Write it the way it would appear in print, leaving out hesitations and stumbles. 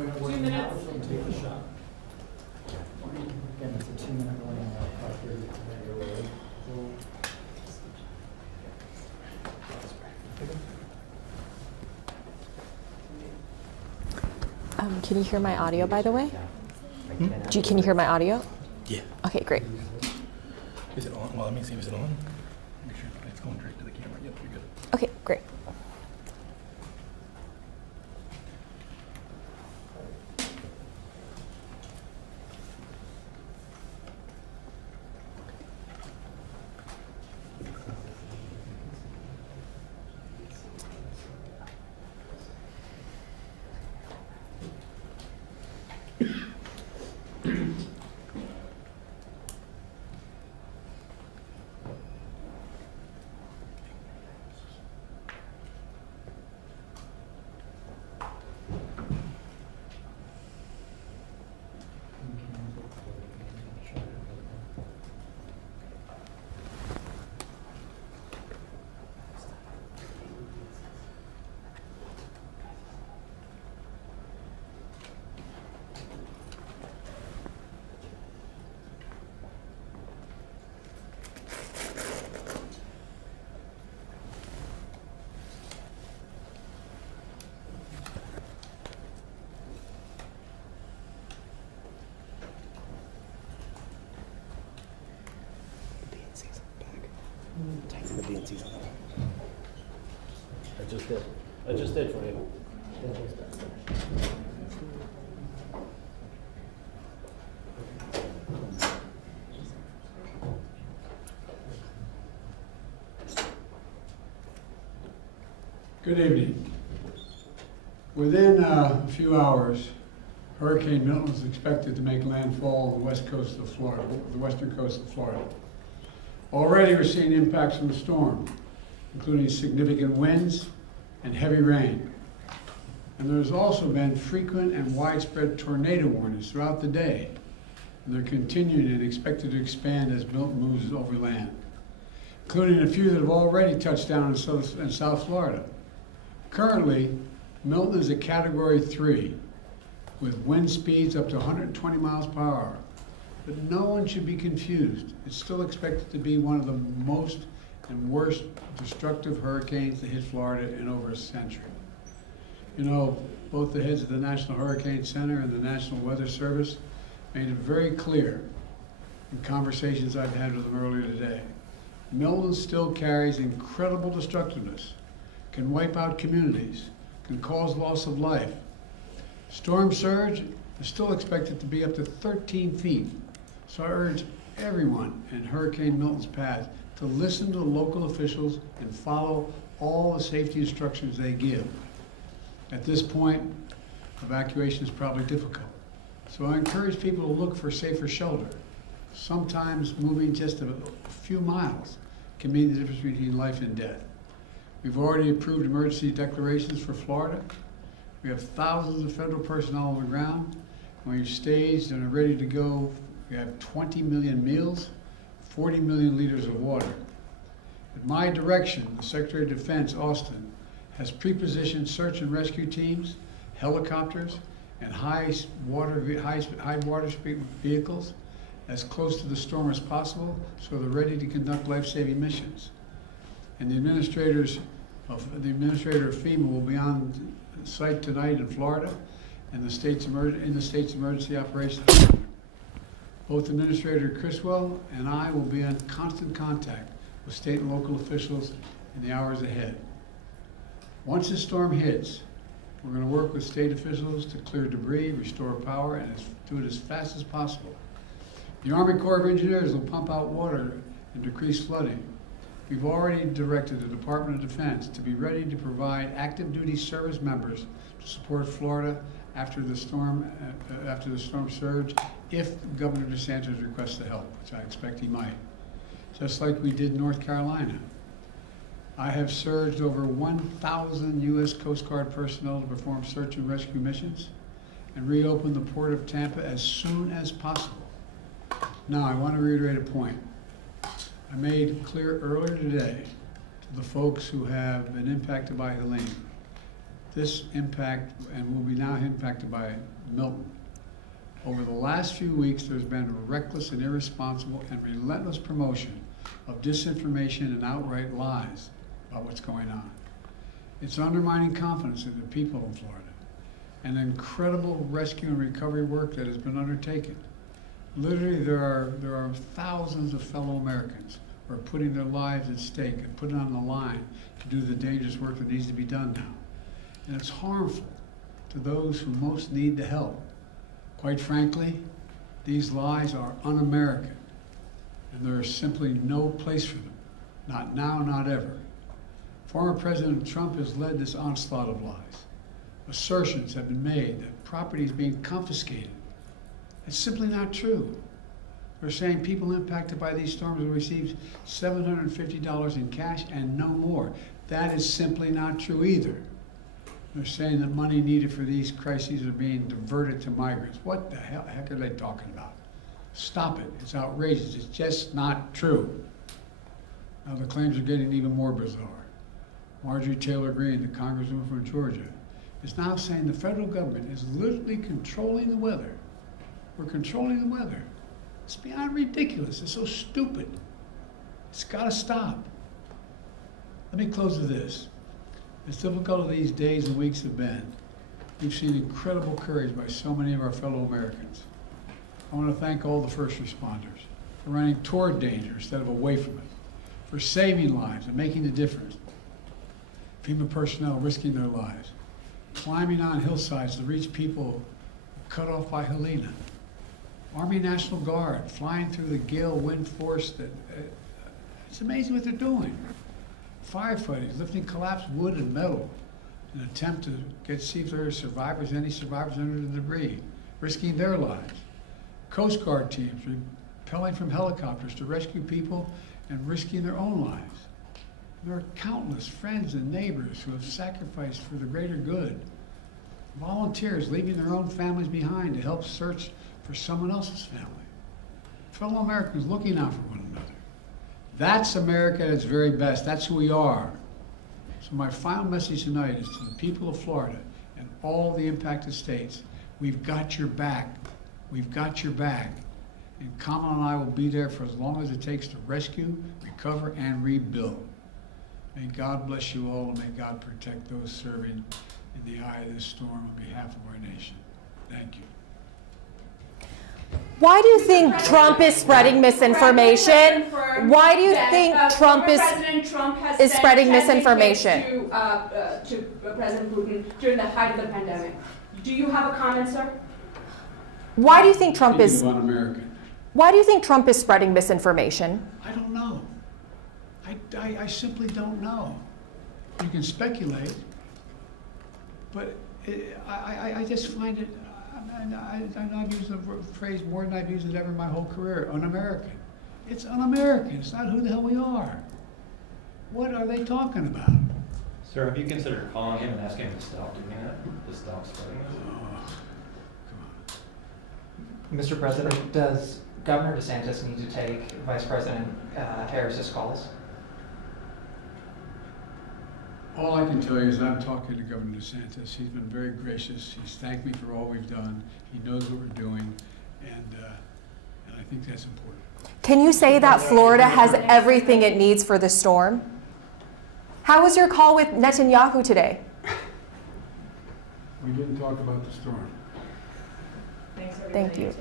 2 minute warning now, or from take the shot? Again, it's a 2-minute warning now, 5:30 today. Can you hear my audio, by the way? Can you hear my audio? Yeah. Okay, great. Is it on? Well, let me see if it's on. Make sure it's going direct to the camera. Yep, you're good. Okay, great. Tighten the BNCs on that. I just did for you. Good evening. Within a few hours, Hurricane Milton is expected to make landfall on the west coast of Florida, the western coast of Florida. Already we're seeing impacts from the storm, including significant winds and heavy rain. And there's also been frequent and widespread tornado warnings throughout the day. And they're continuing and expected to expand as Milton moves over land, including a few that have already touched down in South Florida. Currently, Milton is a Category 3 with wind speeds up to 120 miles per hour. But no one should be confused. It's still expected to be one of the most and worst destructive hurricanes to hit Florida in over a century. You know, both the heads of the National Hurricane Center and the National Weather Service made it very clear in conversations I've had with them earlier today. Milton still carries incredible destructiveness, can wipe out communities, can cause loss of life. Storm surge is still expected to be up to 13 feet. So I urge everyone in Hurricane Milton's path to listen to local officials and follow all the safety instructions they give. At this point, evacuation is probably difficult. So I encourage people to look for safer shelter. Sometimes moving just a few miles can mean the difference between life and death. We've already approved emergency declarations for Florida. We have thousands of federal personnel on the ground. And we've staged and are ready to go. We have 20 million meals, 40 million liters of water. At my direction, the Secretary of Defense, Austin, has pre-positioned search and rescue teams, helicopters, and high water speed vehicles as close to the storm as possible, so they're ready to conduct life-saving missions. And the administrator of FEMA will be on site tonight in Florida, and the state's emergency operations center. Both Administrator Criswell and I will be in constant contact with state and local officials in the hours ahead. Once the storm hits, we're going to work with state officials to clear debris, restore power, and do it as fast as possible. The Army Corps of Engineers will pump out water and decrease flooding. We've already directed the Department of Defense to be ready to provide active duty service members to support Florida after the storm surge, if Governor DeSantis requests the help, which I expect he might. Just like we did in North Carolina. I have surged over 1,000 U.S. Coast Guard personnel to perform search and rescue missions and reopen the Port of Tampa as soon as possible. Now, I want to reiterate a point I made clear earlier today to the folks who have been impacted by Helene. this impact, and will be now impacted by Milton. Over the last few weeks, there's been a reckless and irresponsible and relentless promotion of disinformation and outright lies about what's going on. It's undermining confidence in the people in Florida, and incredible rescue and recovery work that has been undertaken. Literally, there are thousands of fellow Americans who are putting their lives at stake and putting on the line to do the dangerous work that needs to be done now. And it's harmful to those who most need the help. Quite frankly, these lies are un-American, and there is simply no place for them. Not now, not ever. Former President Trump has led this onslaught of lies. Assertions have been made that property is being confiscated. It's simply not true. They're saying people impacted by these storms will receive $750 in cash and no more. That is simply not true either. They're saying that money needed for these crises are being diverted to migrants. What the heck are they talking about? Stop it. It's outrageous. It's just not true. Now the claims are getting even more bizarre. Marjorie Taylor Greene, the congresswoman from Georgia, is now saying the federal government is literally controlling the weather. We're controlling the weather. It's beyond ridiculous. It's so stupid. It's got to stop. Let me close with this. As difficult as these days and weeks have been, we've seen incredible courage by so many of our fellow Americans. I want to thank all the first responders for running toward danger instead of away from it, for saving lives and making a difference. FEMA personnel risking their lives, climbing on hillsides to reach people cut off by Helena. Army National Guard flying through the gale wind force that, it's amazing what they're doing. Firefighters lifting collapsed wood and metal in an attempt to see if there are survivors, any survivors under the debris, risking their lives. Coast Guard teams rappelling from helicopters to rescue people and risking their own lives. There are countless friends and neighbors who have sacrificed for the greater good. Volunteers leaving their own families behind to help search for someone else's family. Fellow Americans looking out for one another. That's America at its very best. That's who we are. So my final message tonight is to the people of Florida and all the impacted states. We've got your back. We've got your back. And Kamala and I will be there for as long as it takes to rescue, recover, and rebuild. May God bless you all, and may God protect those serving in the eye of this storm on behalf of our nation. Thank you. Why do you think Trump is spreading misinformation? Why do you think Trump is spreading misinformation? To President Putin during the height of the pandemic. Do you have a comment, sir? Why do you think Trump is? Un-American. Why do you think Trump is spreading misinformation? I don't know. I simply don't know. You can speculate, but I just find it. I've used the phrase more than I've used it ever in my whole career. Un-American. It's un-American. It's not who the hell we are. What are they talking about? Sir, have you considered calling him and asking him to stop doing that? To stop spreading it? Oh, come on. Mr. President, does Governor DeSantis need to take Vice President Harris's calls? All I can tell you is I'm talking to Governor DeSantis. He's been very gracious. He's thanked me for all we've done. He knows what we're doing, and I think that's important. Can you say that Florida has everything it needs for the storm? How was your call with Netanyahu today? We didn't talk about the storm. Thanks, Thank everybody. you.